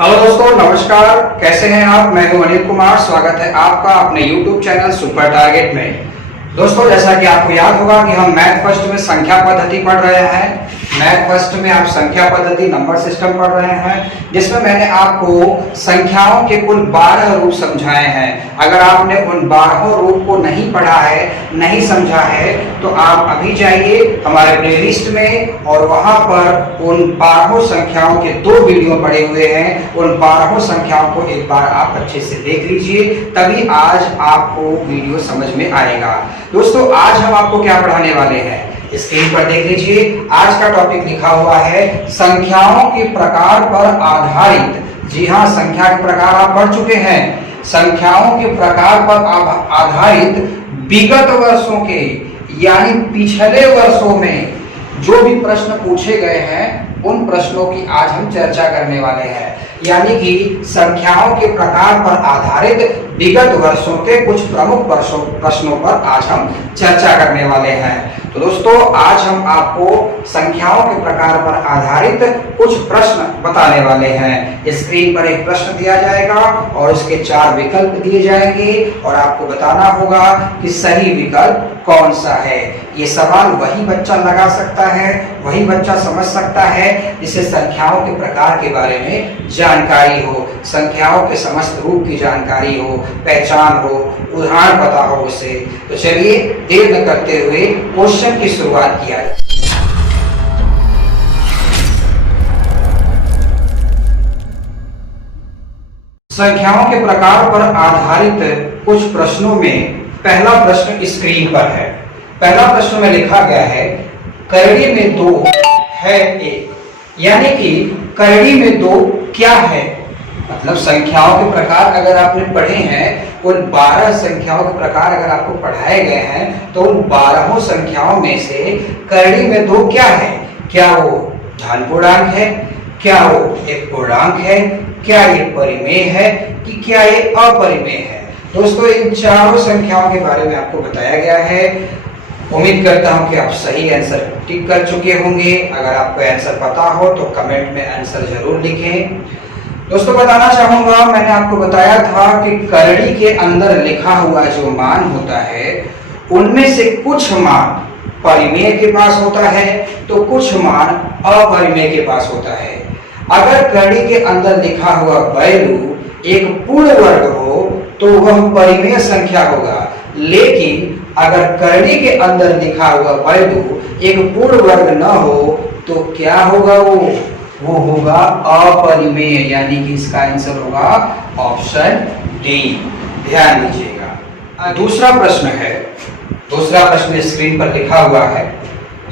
Hello दोस्तों, नमस्कार। कैसे हैं आप? मैं हूं अनिल कुमार। स्वागत है आपका अपने YouTube चैनल सुपर टारगेट में। दोस्तों, जैसा कि आपको याद होगा कि हम मैथ फर्स्ट में संख्या पद्धति पढ़ रहे हैं। मैथ फर्स्ट में आप संख्या पद्धति नंबर सिस्टम पढ़ रहे हैं, जिसमें मैंने आपको संख्याओं के कुल 12 रूप समझाए हैं। अगर आपने उन 12 रूप को नहीं पढ़ा है, नहीं समझा है, तो आप अभी जाइए हमारे प्लेलिस्ट में और वहां पर उन 12 संख्याओं के 2 वीडियो पड़े हुए हैं। उन 12 संख्याओं को एक बार आप अच्छे से देख लीजिए, तभी आज आपको वीडियो समझ में आएगा। दोस्तों, आज हम आपको क्या पढ़ाने वाले हैं, स्क्रीन पर देख लीजिए। आज का टॉपिक लिखा हुआ है संख्याओं के प्रकार पर आधारित। जी हाँ, संख्या के प्रकार आप पढ़ चुके हैं। संख्याओं के प्रकार पर आधारित विगत वर्षों के यानी पिछले वर्षों में जो भी प्रश्न पूछे गए हैं, उन प्रश्नों की आज हम चर्चा करने वाले हैं। यानी कि संख्याओं के प्रकार पर आधारित विगत वर्षों के कुछ प्रमुख प्रश्नों पर आज हम चर्चा करने वाले हैं। तो दोस्तों, आज हम आपको संख्याओं के प्रकार पर आधारित कुछ प्रश्न बताने वाले हैं। स्क्रीन पर एक प्रश्न दिया जाएगा और उसके 4 विकल्प दिए जाएंगे और आपको बताना होगा कि सही विकल्प कौन सा है। ये सवाल वही बच्चा लगा सकता है, वही बच्चा समझ सकता है जिसे संख्याओं के प्रकार के बारे में जानकारी हो, संख्याओं के समस्त रूप की जानकारी हो, पहचान हो, उदाहरण पता हो उसे। तो चलिए देर न करते हुए क्वेश्चन की शुरुआत किया जाए। संख्याओं के प्रकार पर आधारित कुछ प्रश्नों में पहला प्रश्न स्क्रीन पर है। पहला प्रश्न में लिखा गया है, करड़ी में 2 है 1। यानी कि करड़ी में 2 क्या है? मतलब संख्याओं के प्रकार अगर आपने पढ़े हैं, उन 12 संख्याओं के प्रकार अगर आपको पढ़ाए गए हैं, तो उन 12 संख्याओं में से करड़ी में 2 क्या है? क्या वो धन पूर्णांक है, क्या वो एक पूर्णांक है, क्या ये परिमेय है कि क्या ये अपरिमेय है? दोस्तों, इन चारों संख्याओं के बारे में आपको बताया गया है। उम्मीद करता हूं कि आप सही आंसर टिक कर चुके होंगे। अगर आपको आंसर पता हो तो कमेंट में आंसर जरूर लिखें। दोस्तों, बताना चाहूंगा, मैंने आपको बताया था कि करड़ी के अंदर लिखा हुआ जो मान होता है, उनमें से कुछ मान परिमेय के पास होता है तो कुछ मान अपरिमेय के पास होता है। अगर करड़ी के अंदर लिखा हुआ वैल्यू एक पूर्ण वर्ग हो तो वह परिमेय संख्या होगा, लेकिन अगर करड़ी के अंदर लिखा हुआ वैल्यू एक पूर्ण वर्ग न हो तो क्या होगा? वो होगा अपरिमेय। यानी कि इसका आंसर होगा ऑप्शन डी। ध्यान दीजिएगा। दूसरा प्रश्न है, दूसरा प्रश्न स्क्रीन पर लिखा हुआ है,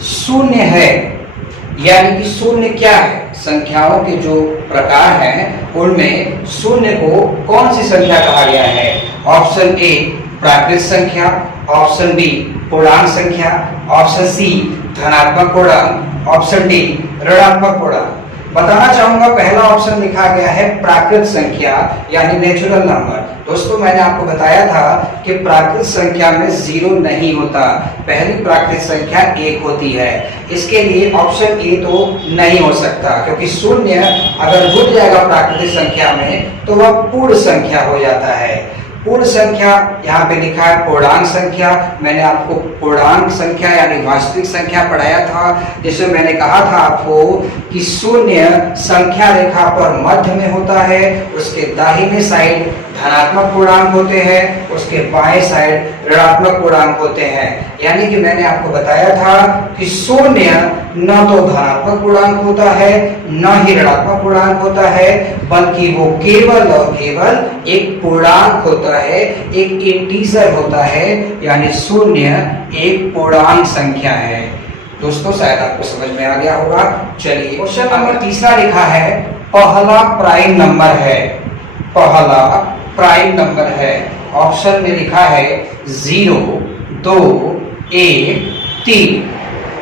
शून्य है। यानी कि शून्य क्या है? संख्याओं के जो प्रकार हैं उनमें शून्य को कौन सी संख्या कहा गया है? ऑप्शन ए प्राकृत संख्या, ऑप्शन बी पूर्णांक संख्या, ऑप्शन सी धनात्मक पूर्णांक, ऑप्शन डी ऋणात्मक पूर्णांक। बताना चाहूंगा, पहला ऑप्शन लिखा गया है प्राकृत संख्या यानी नेचुरल नंबर। दोस्तों, मैंने आपको बताया था कि प्राकृत संख्या में 0 नहीं होता, पहली प्राकृत संख्या 1 होती है। इसके लिए ऑप्शन ए तो नहीं हो सकता, क्योंकि शून्य अगर जुड़ जाएगा प्राकृतिक संख्या में तो वह पूर्ण संख्या हो जाता है। पूर्ण संख्या यहाँ पे लिखा है पूर्णांक संख्या। मैंने आपको पूर्णांक संख्या यानी वास्तविक संख्या पढ़ाया था, जिसमें मैंने कहा था आपको कि शून्य संख्या रेखा पर मध्य में होता है, उसके दाहिने साइड धनात्मक पूर्णांक होते हैं, उसके बाएं साइड ऋणात्मक पूर्णांक होते हैं। यानी कि मैंने आपको बताया था कि शून्य न तो धनात्मक पूर्णांक होता है न ही ऋणात्मक पूर्णांक होता है, बल्कि वो केवल और केवल एक पूर्णांक होता है, एक इंटीजर होता है। यानी शून्य एक पूर्णांक संख्या है। दोस्तों, शायद आपको समझ में आ गया होगा। चलिए, क्वेश्चन नंबर तीसरा लिखा है, पहला प्राइम नंबर है। पहला प्राइम नंबर है। ऑप्शन में लिखा है 0, 2, 1, 3।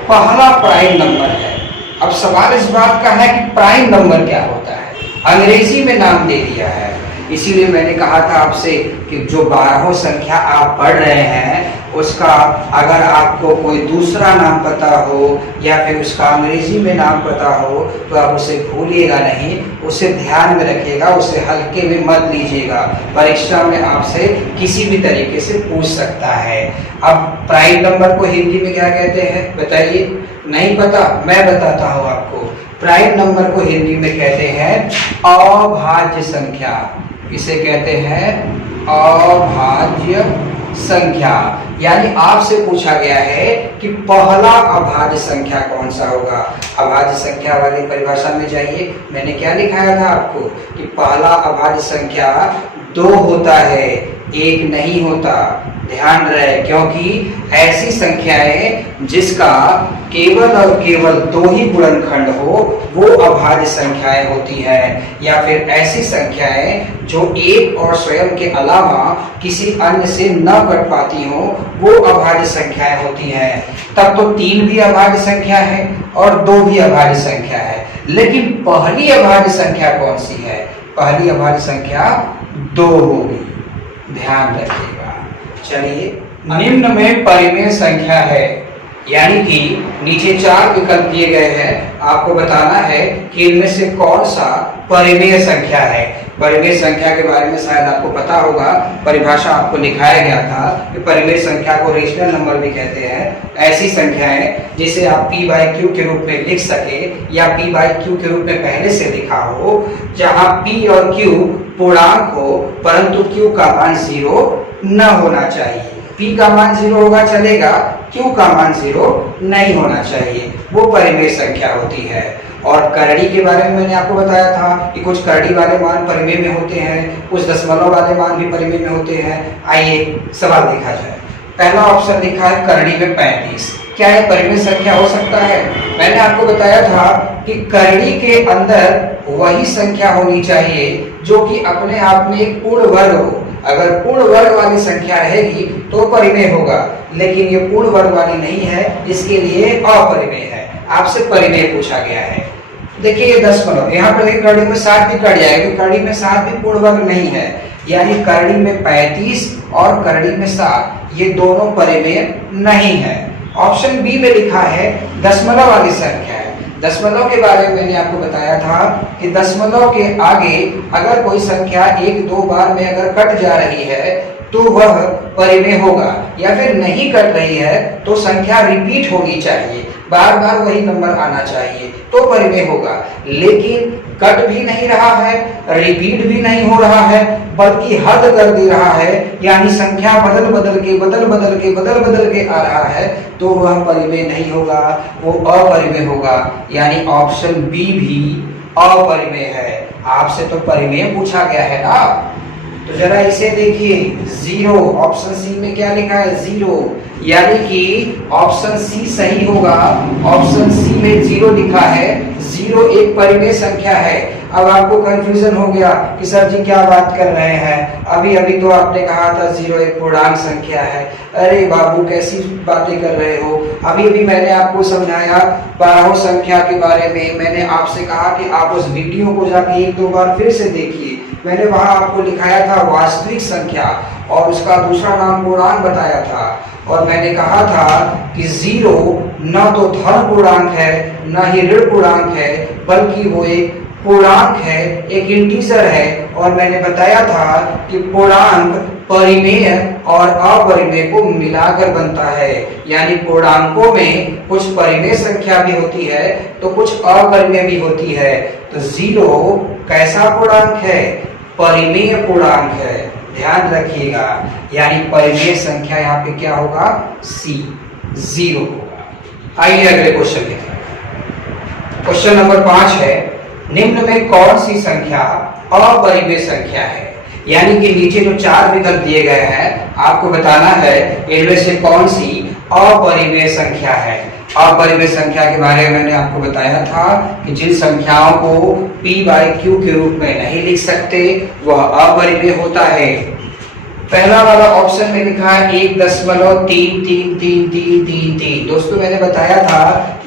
पहला प्राइम नंबर है। अब सवाल इस बात का है कि प्राइम नंबर क्या होता है? अंग्रेजी में नाम दे दिया है, इसीलिए मैंने कहा था आपसे कि जो 12 संख्या आप पढ़ रहे हैं उसका अगर आपको कोई दूसरा नाम पता हो या फिर उसका अंग्रेजी में नाम पता हो तो आप उसे भूलिएगा नहीं, उसे ध्यान में रखिएगा, उसे हल्के में मत लीजिएगा। परीक्षा में आपसे किसी भी तरीके से पूछ सकता है। अब प्राइम नंबर को हिंदी में क्या कहते हैं बताइए? नहीं पता? मैं बताता हूँ आपको। प्राइम नंबर को हिंदी में कहते हैं अभाज्य संख्या। इसे कहते हैं अभाज्य संख्या। यानी आपसे पूछा गया है कि पहला अभाज्य संख्या कौन सा होगा। अभाज्य संख्या वाली परिभाषा में जाइए, मैंने क्या लिखाया था आपको कि पहला अभाज्य संख्या 2 होता है, 1 नहीं होता। ध्यान रहे, क्योंकि ऐसी संख्याएं जिसका केवल और केवल 2 ही गुणनखंड हो वो अभाज्य संख्याएं होती हैं, या फिर ऐसी संख्याएं जो 1 और स्वयं के अलावा किसी अन्य से न कट पाती हो वो अभाज्य संख्याएं होती हैं। तब तो 3 भी अभाज्य संख्या है और 2 भी अभाज्य संख्या है। लेकिन पहली अभाज्य संख्या कौन सी है? पहली अभाज्य संख्या 2 होगी। ध्यान रखिएगा। चलिए, निम्न में परिमेय संख्या है, यानी कि नीचे 4 विकल्प दिए गए हैं, आपको बताना है कि इनमें से कौन सा परिमेय संख्या है। परिमेय संख्या के बारे में शायद आपको पता होगा, परिभाषा आपको लिखाया गया था कि परिमेय संख्या को रेशनल नंबर भी कहते हैं। ऐसी संख्याएं जिसे आप p/q के रूप में लिख सके या p/q के रूप में पहले से लिखा हो, जहां p और q पूर्णांक हो परंतु q का मान 0 न होना चाहिए। p का मान 0 होगा चलेगा, q का मान 0 नहीं होना चाहिए, वो परिमेय संख्या होती है। और करड़ी के बारे में मैंने आपको बताया था कि कुछ करड़ी वाले मान परिमेय में होते हैं, कुछ दशमलव वाले मान भी परिमेय में होते हैं। आइए सवाल देखा जाए। पहला ऑप्शन लिखा है करड़ी में 35। क्या यह परिमेय संख्या हो सकता है? मैंने आपको बताया था कि करड़ी के अंदर वही संख्या होनी चाहिए जो कि अपने आप में एक पूर्ण वर्ग हो। अगर पूर्ण वर्ग वाली संख्या रहेगी तो परिमेय होगा, लेकिन ये पूर्ण वर्ग वाली नहीं है, इसके लिए अपरिमेय है। आपसे परिमेय पूछा गया है। देखिए ये दशमलव, यहाँ पर करड़ी में 7 भी कट जाएगा, करड़ी में 7 भी पूर्ण वर्ग नहीं है, यानी करड़ी में 35 और करड़ी में 7 ये दोनों परिमेय नहीं है। ऑप्शन बी में लिखा है दशमलव वाली संख्या है। दशमलव के बारे में मैंने आपको बताया था कि दशमलव के आगे अगर कोई संख्या 1-2 बार में अगर कट जा रही है तो वह परिमेय होगा, या फिर नहीं कट रही है तो संख्या रिपीट होनी चाहिए, बार बार वही नंबर आना चाहिए तो परिमेय होगा। लेकिन कट भी नहीं रहा है, रिपीट भी नहीं हो रहा है, बल्कि हद कर दे रहा है, यानी संख्या बदल बदल के आ रहा है, तो वह परिमेय नहीं होगा, वो अपरिमेय होगा। यानी ऑप्शन बी भी अपरिमेय है। आपसे तो परिमेय पूछा गया है ना, तो जरा इसे देखिए 0। ऑप्शन सी में क्या लिखा है? 0, यानी कि ऑप्शन सी सही होगा। ऑप्शन सी में 0 लिखा है। 0 एक परिमेय संख्या है। अब आपको कंफ्यूजन हो गया कि सर जी क्या बात कर रहे हैं, अभी अभी तो आपने कहा था 0 एक पूर्णांक संख्या है। अरे बाबू कैसी बातें कर रहे हो, अभी अभी मैंने आपको समझाया 12 संख्या के बारे में। मैंने आपसे कहा कि आप उस वीडियो को जाके 1-2 बार फिर से देखिए। मैंने वहां आपको लिखाया था वास्तविक संख्या और उसका दूसरा नाम पूर्णांक बताया था, और मैंने कहा था कि 0 न तो धन पूर्णांक है न ही ऋण पूर्णांक है, बल्कि वो एक पूर्णांक है, एक इंटीजर है। और मैंने बताया था कि पूर्णांक परिमेय और अपरिमेय को मिलाकर बनता है, यानी पूर्णांकों में कुछ परिमेय संख्या भी होती है तो कुछ अपरिमेय भी होती है। तो 0 कैसा पूर्णांक है? परिमेय पूर्णांक है। ध्यान रखिएगा, यानी परिमेय संख्या यहाँ पे क्या होगा? सी, 0 होगा। आइए अगले क्वेश्चन की तरफ। क्वेश्चन नंबर 5 है, निम्न में कौन सी संख्या अपरिमेय संख्या है? यानी कि नीचे जो 4 विकल्प दिए गए हैं, आपको बताना है इनमें से कौन सी अपरिमेय संख्या है। अपरिमेय संख्या के बारे में मैंने आपको बताया था कि जिन संख्याओं को p/q के रूप में नहीं लिख सकते वह अपरिमेय होता है। पहला वाला ऑप्शन में लिखा है 1.333333। दोस्तों मैंने बताया था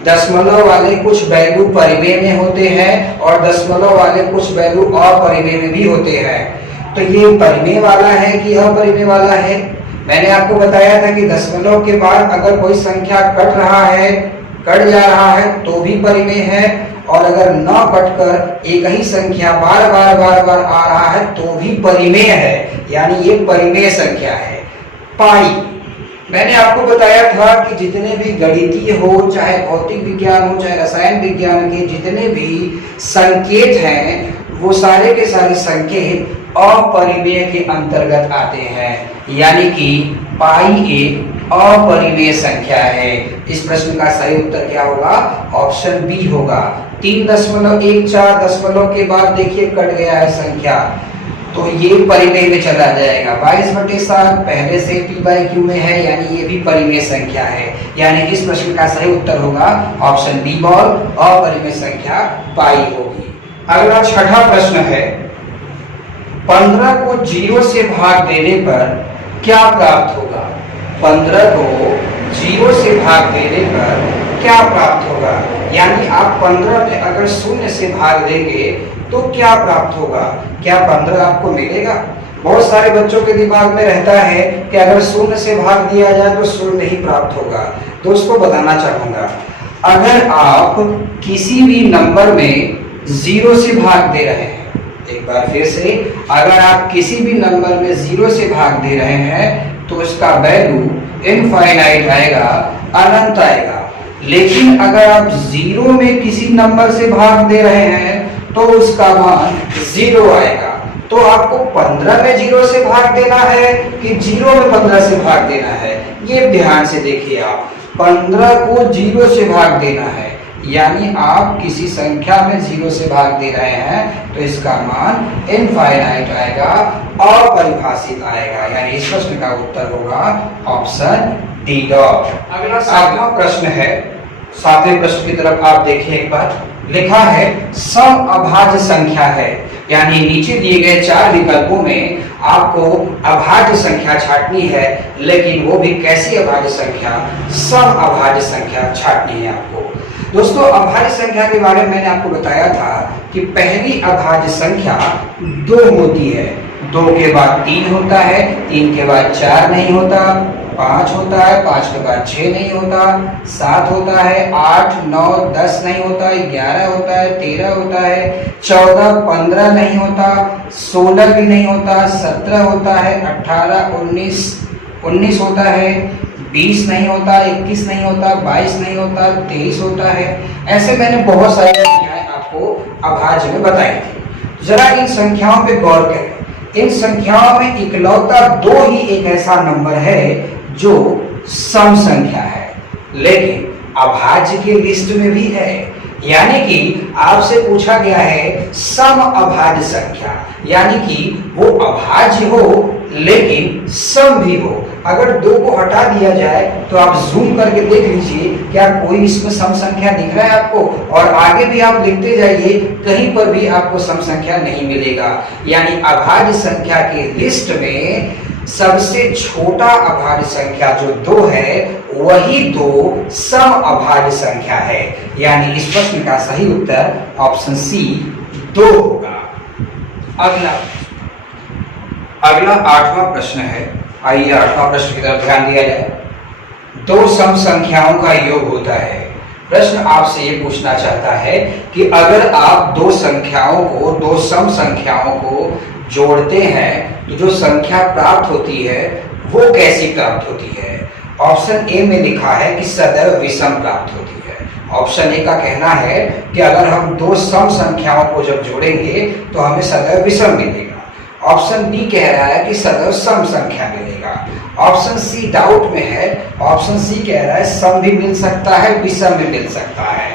दशमलव वाले कुछ वैल्यू परिमेय में होते हैं और दशमलव वाले कुछ वैल्यू अपरिमेय में भी होते हैं। तो ये परिमेय वाला है कि अपरिमेय वाला है? मैंने आपको बताया था कि दशमलव के बाद अगर कोई संख्या कट रहा है, कट जा रहा है तो भी परिमेय है, और अगर न कटकर एक ही संख्या बार बार आ रहा है तो भी परिमेय है, यानी ये परिमेय संख्या है। पाई, मैंने आपको बताया था कि जितने भी गणितीय हो, चाहे भौतिक विज्ञान हो, चाहे रसायन विज्ञान के जितने भी संकेत हैं, वो सारे के सारे संकेत अपरिमेय के अंतर्गत आते हैं, यानी कि पाई एक अपरिमेय संख्या है। इस प्रश्न का सही उत्तर क्या होगा? ऑप्शन बी होगा। 3.14 दशमलव के बाद देखिए कट गया है संख्या, तो ये परिमेय में चला जाएगा। 22/7 पहले से p/q में है, यानी ये भी परिमेय संख्या है, यानी इस प्रश्न का सही उत्तर होगा ऑप्शन बी बॉल, अपरिमेय संख्या पाई होगी। अगला छठा प्रश्न है, 15 को 0 से भाग देने पर क्या प्राप्त होगा? 15 को 0 से भाग देने पर क्या प्राप्त होगा? यानी आप 15 में अगर 0 से भाग देंगे तो क्या प्राप्त होगा? क्या 15 आपको मिलेगा? बहुत सारे बच्चों के दिमाग में रहता है कि अगर 0 से भाग दिया जाए तो 0 ही प्राप्त होगा। दोस्तों बताना चाहूंगा, अगर आप किसी भी नंबर में 0 से भाग दे रहे हैं, एक बार फिर से, अगर आप किसी भी नंबर में 0 से भाग दे रहे हैं तो उसका वैल्यू इनफाइनाइट आएगा, अनंत आएगा। लेकिन अगर आप 0 में किसी नंबर से भाग दे रहे हैं तो उसका मान 0 आएगा। तो आपको 15 में 0 से भाग देना है कि 0 में 15 से भाग देना है, ये ध्यान से देखिए। आप 15 को 0 से भाग देना है, यानी आप किसी संख्या में 0 से भाग दे रहे हैं तो इसका मान इनफाइनाइट आएगा, अपरिभाषित आएगा, यानी इस प्रश्न का उत्तर होगा ऑप्शन डी डॉट। अगला 7वां प्रश्न है, 7वें प्रश्न की तरफ आप देखिए एक बार। लिखा है सम अभाज्य संख्या है, यानी नीचे दिए गए 4 विकल्पों में आपको अभाज्य संख्या छांटनी है, लेकिन वो भी कैसी अभाज्य संख्या? सम अभाज्य संख्या छांटनी है आपको। दोस्तों अभाज्य संख्या के बारे में मैंने आपको बताया था कि पहली अभाज्य संख्या 2 होती है, 2 के बाद 3 होता है, 3 के बाद 4 नहीं होता, 5 होता है, 5 के बाद 6 नहीं होता, 7 होता है, 8, 9, 10 नहीं होता, 11 होता है, 13 होता है, 14, 15 नहीं होता, 16 भी नहीं होता, 17 होता है, 18, 19 होता है, 20 नहीं होता, 21 नहीं होता, 22 नहीं होता, 23 होता है। ऐसे मैंने बहुत सारी संख्याएं आपको अभाज्य में बताई थी। जरा इन संख्याओं पे गौर करें। इन संख्याओं में इकलौता 2 ही एक ऐसा नंबर है जो सम संख्या है, लेकिन अभाज्य के लिस्ट में भी है, यानी कि आपसे पूछा गया है सम अभाज्य संख्या, यानी कि वो अभाज्य हो लेकिन सम भी हो। अगर 2 को हटा दिया जाए तो आप जूम करके देख लीजिए, क्या कोई इसमें सम संख्या दिख रहा है आपको? और आगे भी आप लिखते जाइए, कहीं पर भी आपको सम संख्या नहीं मिलेगा। यानी अभाज्य संख्या के लिस्ट में सबसे छोटा अभाज्य संख्या जो 2 है, वही 2 सम अभाज्य संख्या है, यानी इस प्रश्न का सही उत्तर ऑप्शन सी 2 होगा। अगला 8वां प्रश्न है, आइए 8वां प्रश्न की तरफ ध्यान दिया जाए। 2 सम संख्याओं का योग होता है। प्रश्न आपसे ये पूछना चाहता है कि अगर आप 2 संख्याओं को, 2 सम संख्याओं को जोड़ते हैं तो जो संख्या प्राप्त होती है वो कैसी प्राप्त होती है? ऑप्शन ए में लिखा है कि सदैव विषम प्राप्त होती है। ऑप्शन ए का कहना है कि अगर हम 2 सम संख्याओं को जब जोड़ेंगे तो हमें सदैव विषम मिलेगा। ऑप्शन बी कह रहा है कि सदैव सम संख्या मिलेगा। ऑप्शन सी डाउट में है। ऑप्शन सी कह रहा है सम भी मिल सकता है, विषम भी मिल सकता है।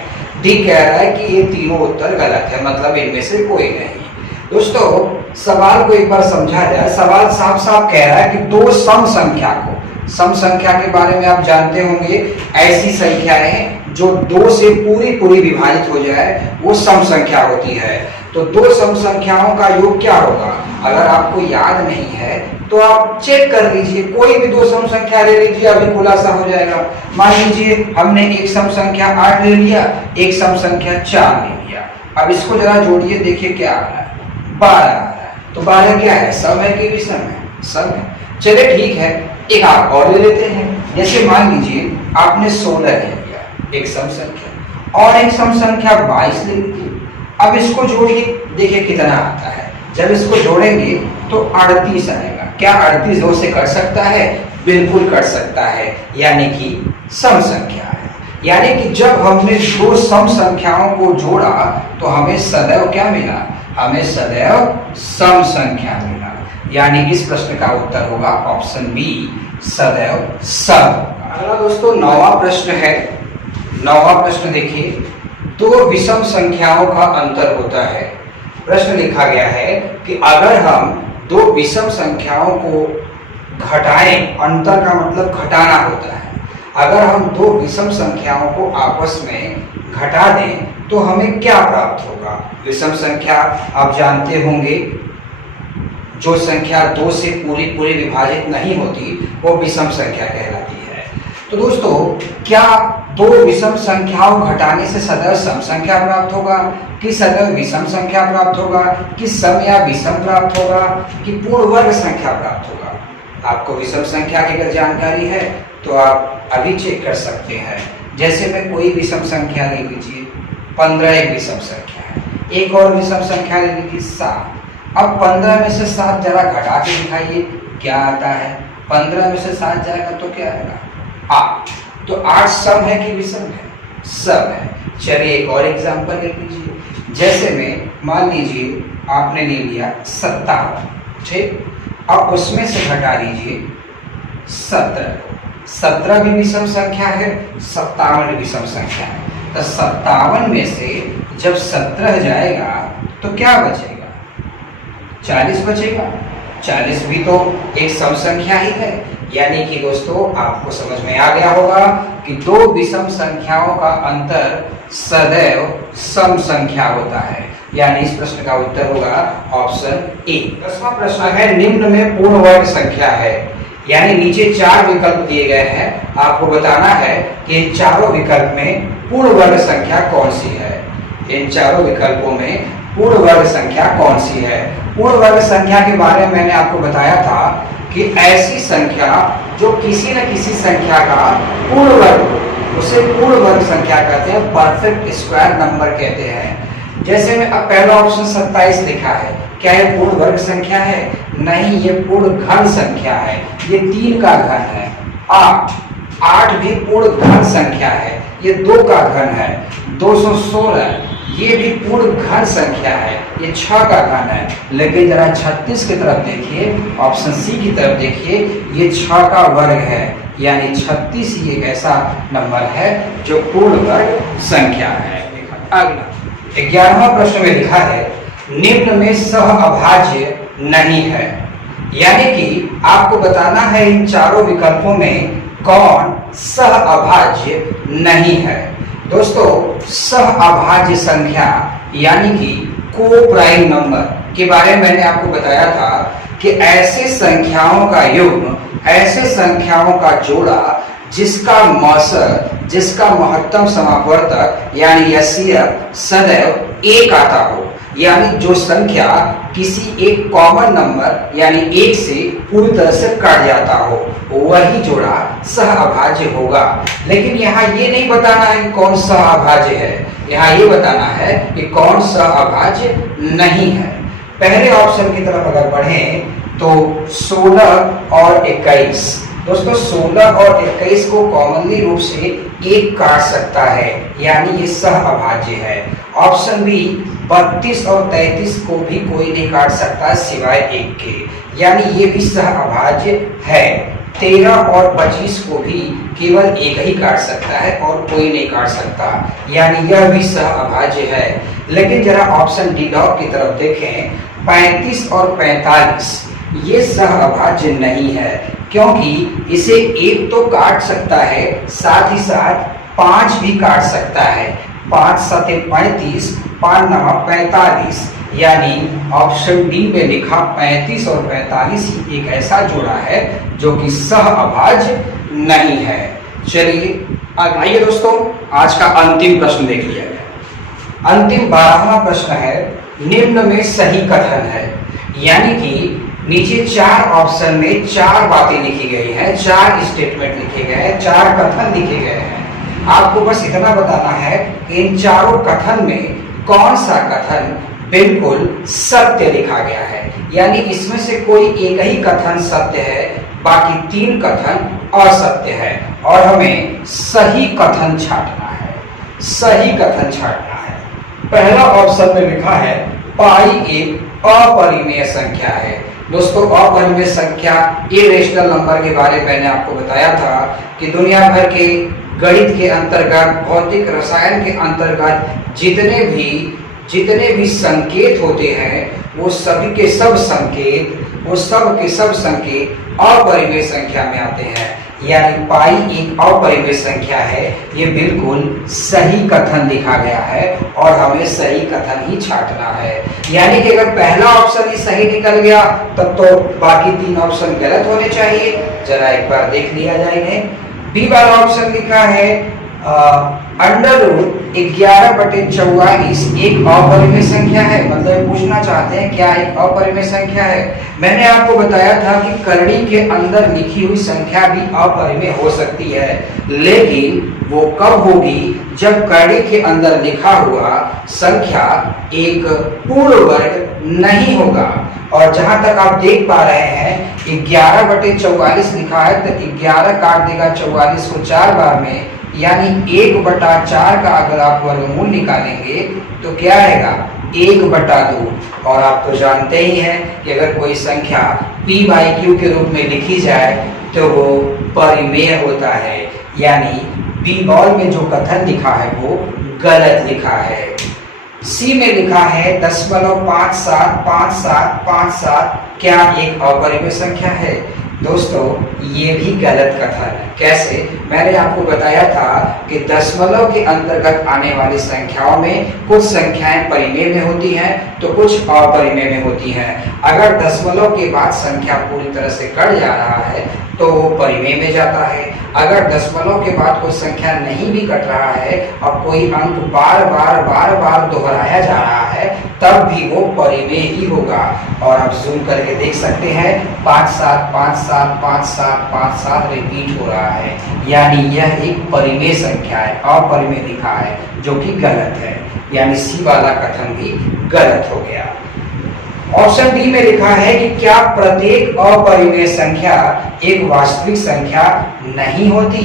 डी कह रहा है कि ये तीनों उत्तर गलत है, मतलब इनमें से कोई नहीं। दोस्तों सवाल को एक बार समझा जाए। सवाल साफ साफ कह रहा है कि 2 सम संख्या को, सम संख्या के बारे में आप जानते होंगे, ऐसी संख्याएं जो 2 से पूरी विभाजित हो जाए वो सम संख्या होती है। तो 2 सम संख्याओं का योग क्या होगा? अगर आपको याद नहीं है तो आप चेक कर लीजिए, कोई भी 2 सम संख्या ले लीजिए, अभी खुलासा हो जाएगा। मान लीजिए हमने एक सम संख्या 8 ले लिया, एक सम संख्या 4 ले लिया। अब इसको जरा जोड़िए, देखिए क्या आ रहा है, 12 आ रहा है। तो 12 क्या है, सम है कि विषम है? सम है। चलिए ठीक है, एक आप और ले लेते हैं, जैसे मान लीजिए आपने 16 ले लिया, एक सम संख्या, और एक सम संख्या 22 ले लीजिए। अब इसको जोड़िए, देखिए कितना आता है। जब इसको जोड़ेंगे तो 38 आएगा। क्या 38 2 से कर सकता है? बिल्कुल कर सकता है, यानी कि सम संख्या है। यानी कि जब हमने दो सम संख्याओं को जोड़ा तो हमें सदैव क्या मिला? हमें सदैव सम संख्या मिला। यानी इस प्रश्न का उत्तर होगा ऑप्शन बी, सदैव सम। अगला दोस्तों 9वां प्रश्न है। 9वां प्रश्न देखिए, दो विषम संख्याओं का अंतर होता है। प्रश्न लिखा गया है कि अगर हम दो विषम संख्याओं को घटाएं, अंतर का मतलब घटाना होता है। अगर हम दो विषम संख्याओं को आपस में घटा दें तो हमें क्या प्राप्त होगा? विषम संख्या आप जानते होंगे, जो संख्या 2 से पूरी विभाजित नहीं होती वो विषम संख्या कहलाती है। तो दोस्तों, क्या दो विषम संख्याओं घटाने से सदैव सम संख्या प्राप्त होगा, कि सदैव विषम संख्या प्राप्त होगा, कि सम या विषम प्राप्त होगा, कि पूर्ण वर्ग संख्या प्राप्त होगा? आपको विषम संख्या की अगर जानकारी है तो आप अभी चेक कर सकते हैं। जैसे मैं कोई विषम संख्या ले लीजिए, 15 एक विषम संख्या है। एक और विषम संख्या ले लीजिए 7। अब 15 में से 7 जरा घटा के दिखाइए क्या आता है। 15 में से 7 जाएगा तो क्या आएगा? 8। तो 8 सम है कि विषम है? सम है। चलिए एक और एग्जांपल ले लीजिए। जैसे में मान लीजिए आपने ले लिया 57, ठीक। अब उसमें से घटा लीजिए 17। 17 भी विषम संख्या है, 57 विषम संख्या है। तो 57 में से जब 17 जाएगा तो क्या बचेगा? 40 बचेगा। 40 भी तो एक सम संख्या ही है। यानी कि दोस्तों आपको समझ में आ गया होगा कि दो विषम संख्याओं का अंतर सदैव सम संख्या होता है। यानी इस प्रश्न का उत्तर होगा ऑप्शन ए। 10वां प्रश्न है, निम्न में पूर्ण वर्ग संख्या है। यानी नीचे 4 विकल्प दिए गए हैं, आपको बताना है कि इन चारों विकल्प में पूर्ण वर्ग संख्या कौन सी है। इन चारों विकल्पों में पूर्ण वर्ग संख्या कौन सी है? पूर्ण वर्ग संख्या के बारे में मैंने आपको बताया था कि ऐसी संख्या जो किसी न किसी संख्या का पूर्ण वर्ग हो उसे पूर्ण वर्ग संख्या कहते हैं, परफेक्ट स्क्वायर नंबर कहते हैं। जैसे में अब पहला ऑप्शन 27 लिखा है, क्या ये पूर्ण वर्ग संख्या है? नहीं, ये पूर्ण घन संख्या है। ये 3 का घन है। 8 भी पूर्ण घन संख्या है, ये 2 का घन है। 216 ये भी पूर्ण घन संख्या है, ये 6 का घन है। लेकिन जरा 36 की तरफ देखिए, ऑप्शन सी की तरफ देखिए, ये 6 का वर्ग है। यानी 36 ही एक ऐसा नंबर है जो पूर्ण वर्ग संख्या है। अगला 11वां प्रश्न में लिखा है, निम्न में सह अभाज्य नहीं है। यानी कि आपको बताना है इन चारों विकल्पों में कौन सह अभाज्य नहीं है। दोस्तों, सह अभाज्य संख्या यानी कि को प्राइम नंबर के बारे में मैंने आपको बताया था कि ऐसे संख्याओं का युग्म, ऐसे संख्याओं का जोड़ा जिसका मौसर, जिसका महत्तम समापवर्तक यानी एचसीएफ सदैव 1 आता हो। यानी जो संख्या किसी एक कॉमन नंबर यानी 1 से पूरी तरह से कट जाता हो, वही जोड़ा सह अभाज्य होगा। लेकिन यहाँ ये नहीं बताना है कि कौन सह अभाज्य है, यहाँ ये बताना है कि कौन सह अभाज्य नहीं है। पहले ऑप्शन की तरफ अगर बढ़ें तो 16 और 21। दोस्तों 16 और 21 को कॉमनली रूप से 1 काट सकता है, यानी ये सह अभाज्य है। ऑप्शन बी 32 और 33 को भी कोई नहीं काट सकता सिवाय 1 के, यानी ये भी सह अभाज्य है। 13 और 25 को भी केवल 1 ही काट सकता है और कोई नहीं काट सकता, यानी यह भी सह अभाज्य है। लेकिन जरा ऑप्शन डी लॉग की तरफ देखें, 35 और 45 ये सह अभाज्य नहीं है, क्योंकि इसे 1 तो काट सकता है, साथ ही साथ 5 भी काट सकता है। 5 7 35, 5 9 45, यानी ऑप्शन डी में लिखा 35 और 45 ही एक ऐसा जोड़ा है जो कि सह अभाज्य नहीं है। चलिए आइए दोस्तों, आज का अंतिम प्रश्न देख लिया गया। अंतिम 12वां प्रश्न है, निम्न में सही कथन है। यानी कि नीचे 4 ऑप्शन में 4 बातें लिखी गई हैं, 4 स्टेटमेंट लिखे गए हैं, 4 कथन लिखे गए हैं। आपको बस इतना बताना है कि इन चारों कथन में कौन सा कथन बिल्कुल सत्य लिखा गया है, यानी इसमें से कोई एक ही कथन सत्य है, बाकी 3 कथन असत्य है और हमें सही कथन छांटना है, सही कथन छांटना है। पहला ऑप्शन में लिखा है पाई एक अपरिमेय संख्या है। दोस्तों, अपरिमेय संख्या इरेशनल नंबर के बारे में मैंने आपको बताया था कि दुनिया भर के गणित के अंतर्गत, भौतिक रसायन के अंतर्गत जितने भी संकेत होते हैं वो सभी के सब संकेत, वो सब के सब संकेत अपरिमेय संख्या में आते हैं, यानी पाई एक अपरिमेय संख्या है। ये बिल्कुल सही कथन लिखा गया है और हमें सही कथन ही छांटना है। यानी कि अगर पहला ऑप्शन ही सही निकल गया तब तो बाकी 3 ऑप्शन गलत होने चाहिए। जरा एक बार देख लिया जाएगा। बी वाला ऑप्शन लिखा है √11/44 एक अपरिमेय संख्या है। मतलब पूछना चाहते हैं क्या एक अपरिमेय संख्या है। मैंने आपको बताया था कि करड़ी के अंदर लिखी हुई संख्या भी अपरिमेय हो सकती है, लेकिन वो कब होगी जब करड़ी के अंदर लिखा हुआ संख्या एक पूर्ण वर्ग नहीं होगा। और जहां तक आप देख पा रहे हैं 11/44 लिखा है, तो 11 काट देगा 44 को 4 बार में, यानी 1/4 का अगर आप वर्गमूल निकालेंगे तो क्या आएगा 1/2। और आप तो जानते ही हैं कि अगर कोई संख्या p/q के रूप में लिखी जाए तो वो परिमेय होता है, यानी बी बॉल में जो कथन लिखा है वो गलत लिखा है। सी में लिखा है 0.575757 क्या एक अपरिमेय संख्या है। दोस्तों, ये भी गलत कथन है। कैसे? मैंने आपको बताया था कि दशमलव के अंतर्गत आने वाली संख्याओं में कुछ संख्याएं परिमेय में होती हैं तो कुछ अपरिमेय में होती हैं। अगर दशमलव के बाद संख्या पूरी तरह से कट जा रहा है तो वो परिमेय में जाता है। अगर दशमलव के बाद कोई संख्या नहीं भी कट रहा है और कोई अंक बार बार दोहराया जा रहा है तब भी वो परिमेय ही होगा। और आप जूम करके देख सकते हैं 57575757 रिपीट हो रहा है, यानी यह एक परिमेय संख्या है, अपरिमेय लिखा है, जो कि गलत है। यानी सी वाला कथन भी गलत हो गया। ऑप्शन डी में लिखा है कि क्या प्रत्येक अपरिमेय संख्या एक वास्तविक संख्या नहीं होती।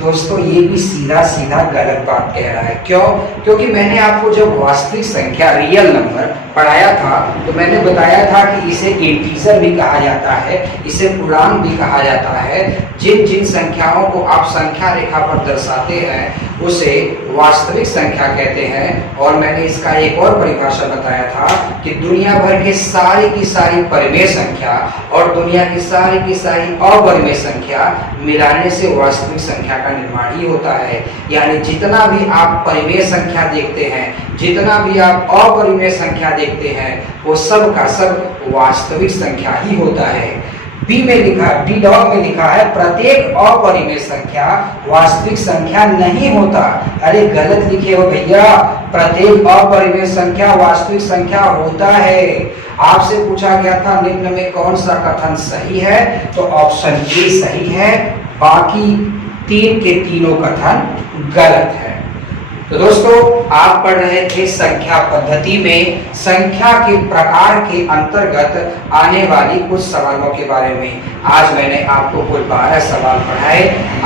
दोस्तों, ये भी सीधा सीधा गलत बात कह रहा है। क्यों? क्योंकि मैंने आपको जब वास्तविक संख्या रियल नंबर पढ़ाया था तो मैंने बताया था कि इसे इंटीजर भी कहा जाता है, इसे पूर्णांक भी कहा जाता है। जिन जिन संख्याओं को आप संख्या रेखा पर दर्शाते हैं उसे वास्तविक संख्या कहते हैं। और मैंने इसका एक और परिभाषा बताया था कि दुनिया भर के सारी की सारी परिमेय संख्या और दुनिया की सारी अपरिमेय संख्या मिलाने से वास्तविक संख्या का निर्माण ही होता है। यानी जितना भी आप परिमेय संख्या देखते हैं, जितना भी आप अपरिमेय संख्या देखते हैं, वो सब का सब वास्तविक संख्या ही होता है। डी डॉग में लिखा है प्रत्येक अपरिमेय संख्या वास्तविक संख्या नहीं होता। अरे गलत लिखे हो भैया, प्रत्येक अपरिमेय संख्या वास्तविक संख्या होता है। आपसे पूछा गया था निम्न में कौन सा कथन सही है, तो ऑप्शन ए सही है, बाकी 3 के तीनों कथन गलत है। तो दोस्तों, आप पढ़ रहे थे संख्या पद्धति में संख्या के प्रकार के अंतर्गत आने वाली कुछ सवालों के बारे में। आज मैंने आपको कुल 12 सवाल पढ़ाए।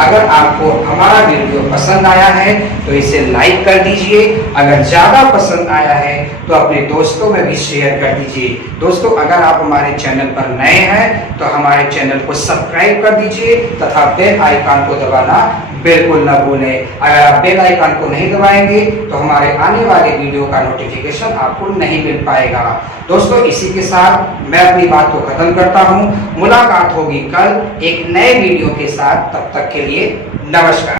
अगर आपको हमारा वीडियो पसंद आया है तो इसे लाइक कर दीजिए। अगर ज्यादा पसंद आया है तो अपने दोस्तों में भी शेयर कर दीजिए। दोस्तों, अगर आप हमारे चैनल पर नए हैं तो हमारे चैनल को सब्सक्राइब कर दीजिए तथा बेल आइकन को दबाना बिल्कुल न भूलें। अगर आप बेल आइकन को नहीं दबाएंगे तो हमारे आने वाले वीडियो का नोटिफिकेशन आपको नहीं मिल पाएगा। दोस्तों, इसी के साथ मैं अपनी बात को खत्म करता हूं। मुलाकात होगी कल एक नए वीडियो के साथ। तब तक के लिए नमस्कार।